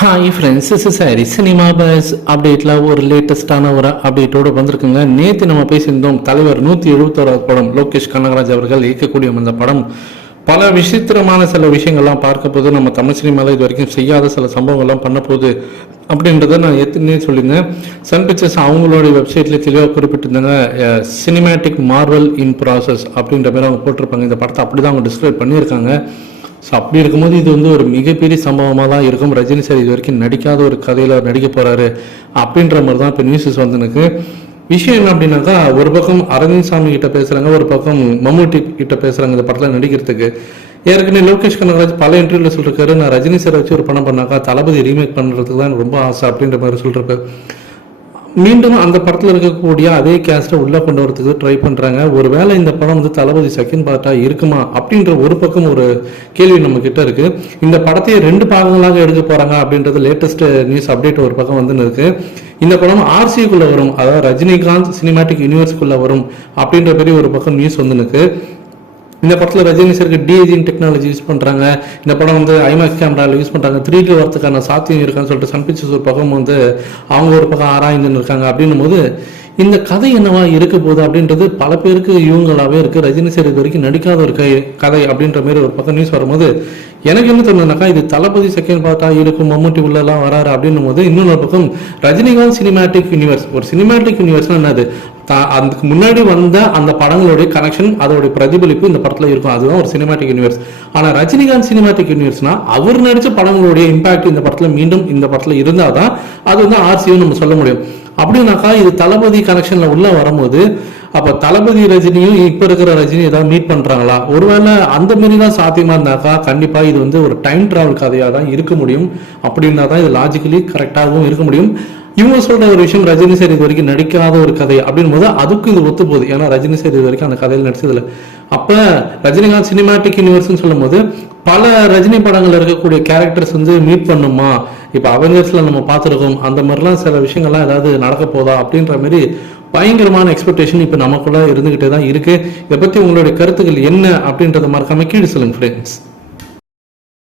Hi friends is சாரி cinema buzz அப்டேட்டில் ஒரு லேட்டஸ்டான ஒரு அப்டேட்டோடு வந்திருக்குங்க. நேற்று நம்ம பேசியிருந்தோம் தலைவர் நூற்றி எழுபத்தோராவது படம் லோகேஷ் கனகராஜ் அவர்கள் இயக்கக்கூடிய அந்த படம். பல விசித்திரமான சில விஷயங்கள்லாம் பார்க்க போது நம்ம தமிழ் சினிமாவில் இது வரைக்கும் செய்யாத சில சம்பவங்கள்லாம் பண்ண போகுது அப்படின்றத நான் ஏற்கனவே சொல்லியிருந்தேன். சன் பிக்சர்ஸ் அவங்களுடைய வெப்சைட்ல தெளிவாக குறிப்பிட்டிருந்தாங்க சினிமேட்டிக் மார்வல் இன் ப்ராசஸ் அப்படின்ற மாதிரி அவங்க போட்டிருப்பாங்க. இந்த படத்தை அப்படி தான் அவங்க டிஸ்கிரைப் பண்ணியிருக்காங்க. ஸோ அப்படி இருக்கும்போது இது வந்து ஒரு மிகப்பெரிய சம்பவமாக தான் இருக்கும். ரஜினி சார் இது வரைக்கும் நடிக்காத ஒரு கதையில் நடிக்க போகிறாரு அப்படின்ற மாதிரி தான் இப்போ நியூஸஸ் வந்துனுக்கு விஷயம் என்ன அப்படின்னாக்கா ஒரு பக்கம் அரவிந்த் சாமி கிட்ட பேசுகிறாங்க ஒரு பக்கம் மம்முட்டி கிட்ட பேசுகிறாங்க இந்த படத்தில் நடிக்கிறதுக்கு. ஏற்கனவே லோகேஷ் கனகராஜ் பல இன்டர்வியூவில் சொல்லியிருக்காரு நான் ரஜினி சார் வச்சு ஒரு படம் பண்ணாக்கா தளபதி ரீமேக் பண்ணுறதுக்கு தான் ரொம்ப ஆசை அப்படின்ற மாதிரி சொல்லிருப்பாரு மீண்டும் அந்த படத்தில் இருக்கக்கூடிய அதே கேஸ்ட்டை உள்ளே கொண்டு வரதுக்கு ட்ரை பண்ணுறாங்க ஒருவேளை இந்த படம் வந்து தளபதி செகண்ட் பார்ட்டாக இருக்குமா அப்படின்ற ஒரு பக்கம் ஒரு கேள்வி நம்ம கிட்ட இருக்கு. இந்த படத்தையே ரெண்டு பாகங்களாக எடுக்க போகிறாங்க அப்படின்றது லேட்டஸ்ட் நியூஸ் அப்டேட் ஒரு பக்கம் வந்து இருக்கு. இந்த படம் ஆர்சிக்குள்ளே வரும். அதாவது ரஜினிகாந்த் சினிமாட்டிக் யூனிவர்ஸ்க்குள்ளே வரும் அப்படின்ற பெரிய ஒரு பக்கம் நியூஸ் வந்து இருக்குது இந்த படத்தில் ரஜினி சருக்கு டிஏஜிங் டெக்னாலஜி யூஸ் பண்ணுறாங்க இந்த படம் வந்து ஐமேக்ஸ் கேமராவில் யூஸ் பண்ணுறாங்க த்ரீ டி வரத்துக்கான சாத்தியம் இருக்கான்னு சொல்லிட்டு சன் பிக்சர்ஸ் ஒரு பக்கம் வந்து அவங்க ஒரு பக்கம் ஆராய்ந்துன்னு இருக்காங்க அப்படின்னும் போது இந்த கதை என்னவா இருக்க போகுது அப்படின்றது பல பேருக்கு இவங்களாவே இருக்குது ரஜினி சார் இது வரைக்கும் நடிக்காத ஒரு கை கதை அப்படின்ற மாதிரி ஒரு பக்கம் நியூஸ் வரும்போது எனக்கு என்ன தோணுனாக்கா இது தளபதி செகண்ட் பார்ட்டா இருக்கும் மம்முட்டி உள்ளெல்லாம் வராரு அப்படின்னும் போது இன்னொரு பக்கம் ரஜினிகாந்த் சினிமேட்டிக் யூனிவர்ஸ் ஒரு சினிமேட்டிக் யூனிவர்ஸ்னா என்னது? அதுக்கு முன்னாடி வந்த அந்த படங்களுடைய கனெக்ஷன் அதோடைய பிரதிபலிப்பு இந்த படத்துல இருக்கும். அதுதான் ஒரு சினிமாட்டிக் யூனிவர்ஸ் ஆனால் ரஜினிகாந்த் சினிமாட்டிக் யூனிவர்ஸ்னா அவர் நடித்த படங்களுடைய இம்பாக்ட் இந்த படத்துல மீண்டும் இந்த படத்தில் இருந்தால் தான் அது வந்து ஆர்சியும் நம்ம சொல்ல முடியும். அப்படின்னாக்கா இது தளபதி கனெக்ஷன்ல உள்ளே வரும்போது அப்போ தளபதி ரஜினியும் இப்போ இருக்கிற ரஜினி ஏதாவது மீட் பண்ணுறாங்களா ஒருவேளை அந்த மாரி தான் இருந்தாக்கா கண்டிப்பாக இது வந்து ஒரு டைம் ட்ராவல் கதையாக தான் இருக்க முடியும். அப்படின்னா தான் இது லாஜிக்கலி கரெக்டாகவும் இருக்க முடியும். இவங்க சொல்ற ஒரு விஷயம் ரஜினி சார் இது வரைக்கும் நடிக்காத ஒரு கதை அப்படின் போது அதுக்கும் இது ஒத்து போகுது. ஏன்னா ரஜினி சார் இது வரைக்கும் அந்த கதையில் நடிச்சதில்ல. அப்போ ரஜினிகாந்த் சினிமாட்டிக் யூனிவர்ஸ்னு சொல்லும் போது பல ரஜினி படங்கள் இருக்கக்கூடிய கேரக்டர்ஸ் வந்து மீட் பண்ணுமா? இப்போ அவெஞ்சர்ஸ்ல நம்ம பார்த்துருக்கோம். அந்த மாதிரிலாம் சில விஷயங்கள்லாம் ஏதாவது நடக்க போதா அப்படின்ற மாதிரி பயங்கரமான எக்ஸ்பெக்டேஷன் இப்போ நமக்குள்ள இருந்துகிட்டே தான் இருக்கு. இதை பற்றி உங்களுடைய கருத்துக்கள் என்ன அப்படின்றத மறக்காம கீழே சொல்லுங்க ஃப்ரெண்ட்ஸ்